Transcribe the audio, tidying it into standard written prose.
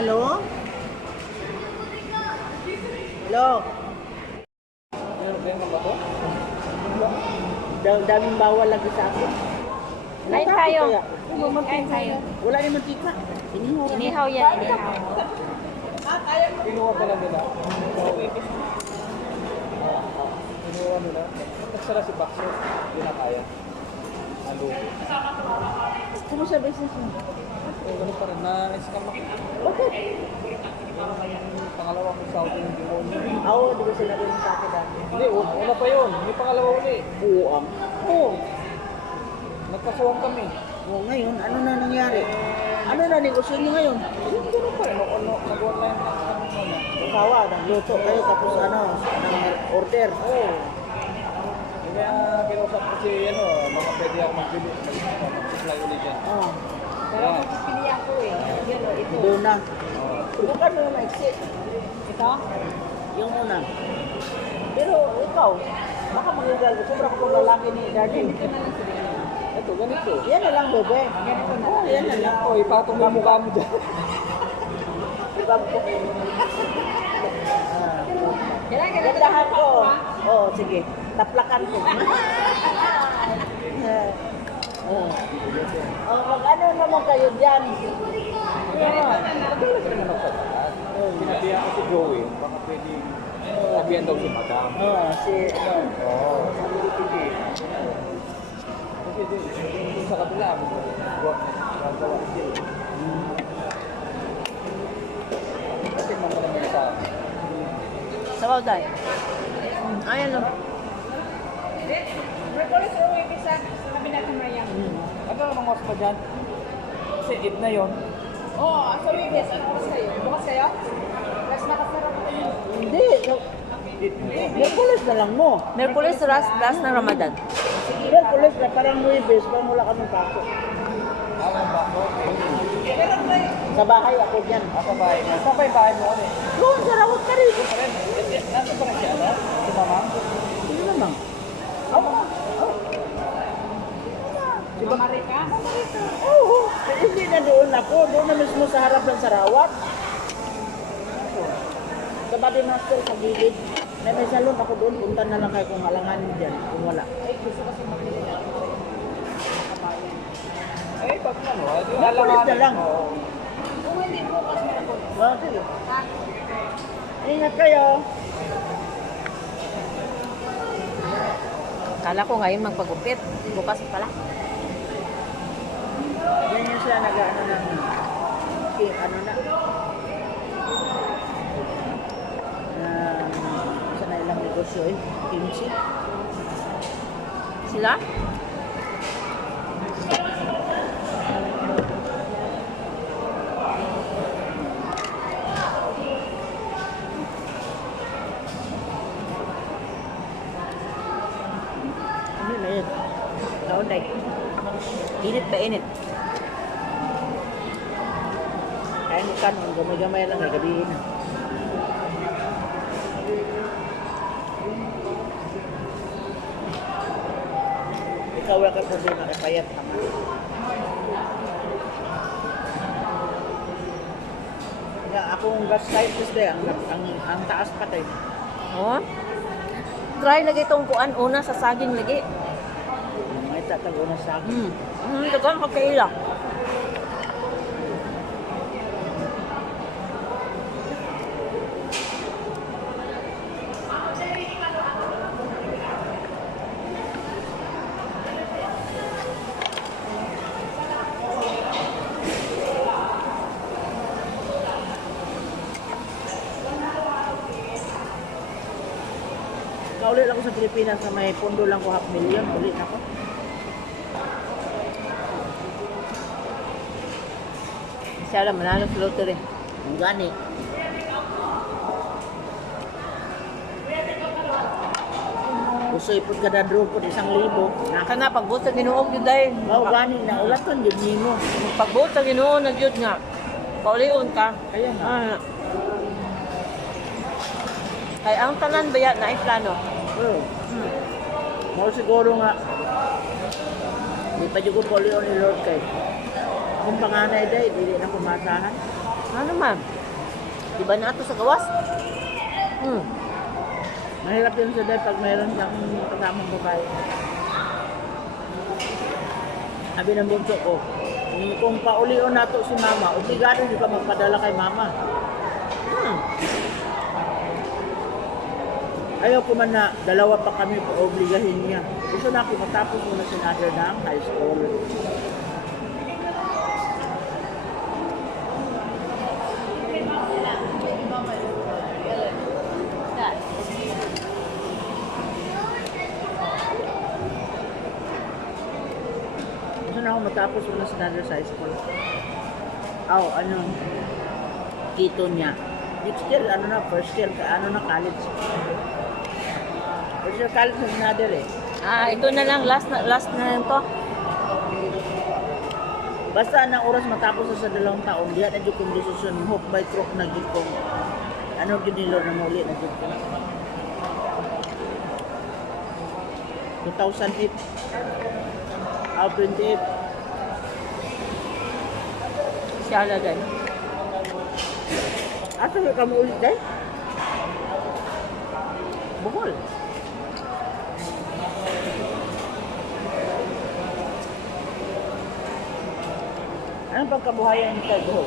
Hello? Hello? Daming bawal lagi sa akin. Kain Natakot tayo. kaya? Kain tayo. Wala yung mantika. Inihaw. Inihaw yan, inihaw. Kinuha pala nila. Kinuha nila. Nagsara si Bakso. Hindi na kaya. Ano? Kumusta business mo? Ganun pa rin. Na-scam ako. Bakit? Yung pangalawa kong Saudi yung demonyo. Oo, di ba sinabi mo sa akin dati? Hindi, una pa yun. May pangalawa uli. Buwang. Oo. Nagkasuwang kami. Oo, ngayon, ano na nangyari? Ano na negosyo niyo ngayon? Ganun pa rin. Nag-online na kami muna. Usawa, nagluto kayo tapos ano, order. Oo. Kaya kinausap ko si mga pwede ako mag-supply ulit dyan. Oo. Pero magpipili ako eh. Yan o, ito. Doon na. Oo. Bukan mo na exit. Ito? Yung una. Pero ikaw, baka magigal ko. Sobra ko lalaki ni Daddy. Ito, ganito. Yan na lang, bebe. Oo, yan na lang. Oh, ipatong mo yung mukha mo dyan. Diba po? Kailangan Gandahan ko. Oo, sige. Taplakan ko. Mag-ano naman kayo dyan? Sinabihan ko si Joey, baka pwede sabihan daw si Madam. Oo, si... Oo. Sige. Kasi doon sa kabila, gagawa siya. Kasi mga naman sa akin. Sabaw tayo. Ayan o. Ano namang oras pa dyan? Kasi 8 na yun. Oo, sa weekends. Ano oras kayo? Bukas kayo? Last nakasarap ko yun. Hindi. Merkulis na lang mo. Merkulis, last ng Ramadan. Merkulis na parang Nuibes, parang wala kami pasok. Ako ba? Okay. Sa bahay ako dyan. Ako ba? Saan pa yung bahay mo ulit? Doon, sa rawat ka rin. Nasa pa rin siya, no? Si Mamang? Hindi naman. Ako. Si Marika? Oo. Hindi na doon ako. Doon na mismo sa harap ng Sarawat. Sa Bobby Master sa gilid. May salon ako doon. Punta na lang kayo kung halanganin dyan. Kung wala. Eh, pag ano, Merkulis na lang. Oo. Kung hindi bukas meron ko. Well, sige. Ha? Ingat kayo. Kala ko ngayon magpagupit. Bukas pala. Yan yung sila nag-ano ng ano na. Sa na ilang negosyo eh. Kimchi. Sila? Ano na yun? Taon na eh. Init ba init? Kaya mo kan, gamay-gamay lang eh, gabihin na. Ikaw wala ka problema kay payat naman. Kaya akong gastritis din, ang taas pa tayo. Oo. Try lagi itong kuan. Una sa saging lagi. May tatago na sa akin. Dagan kakaila. Kaulit ako sa Pilipinas na may pondo lang ko 500,000. Ulit ako. Siya lang manalo sa lottery. Ang gani. Gusto ipod ka na draw po 1,000. Kana pagbuot sa Ginoo gyud dai. Mao gani na ulatan yun nimo. Pagbuot sa Ginoo na gyud nga. Paulion ka. Kaya nga. Ah. Kay ang tanan baya na plano. Oo. Mao siguro nga. Di pa jud ko polio ni Lord kay. Kung panganay day, dili na kumasahan. Ano ma'am? Diba na ito sa gawas? Hmm. Mahirap yun sa dahil pag mayroon siyang kasamang babae. Sabi ng bunso ko, kung paulion nato si mama, obligado di ka magpadala kay mama. Ayaw ko man na dalawa pa kami obligahin niya. Gusto na ako matapos muna si Nader ng high school. Gusto na ako matapos muna si Nader sa high school. Kito niya. Next year, first year, college. First year college na si Nader eh. Ito na lang. Last na lang to. Basta ang oras matapos sa 2 taon, diyan na dyan kong desisyon, hook by crook na dyan kong, ginilo na muli na dyan kong. 2008. 28. Siya din. Asa ka mo ulit dahil? Bukol. Anong pagkabuhayan niyo tayo, Buhol?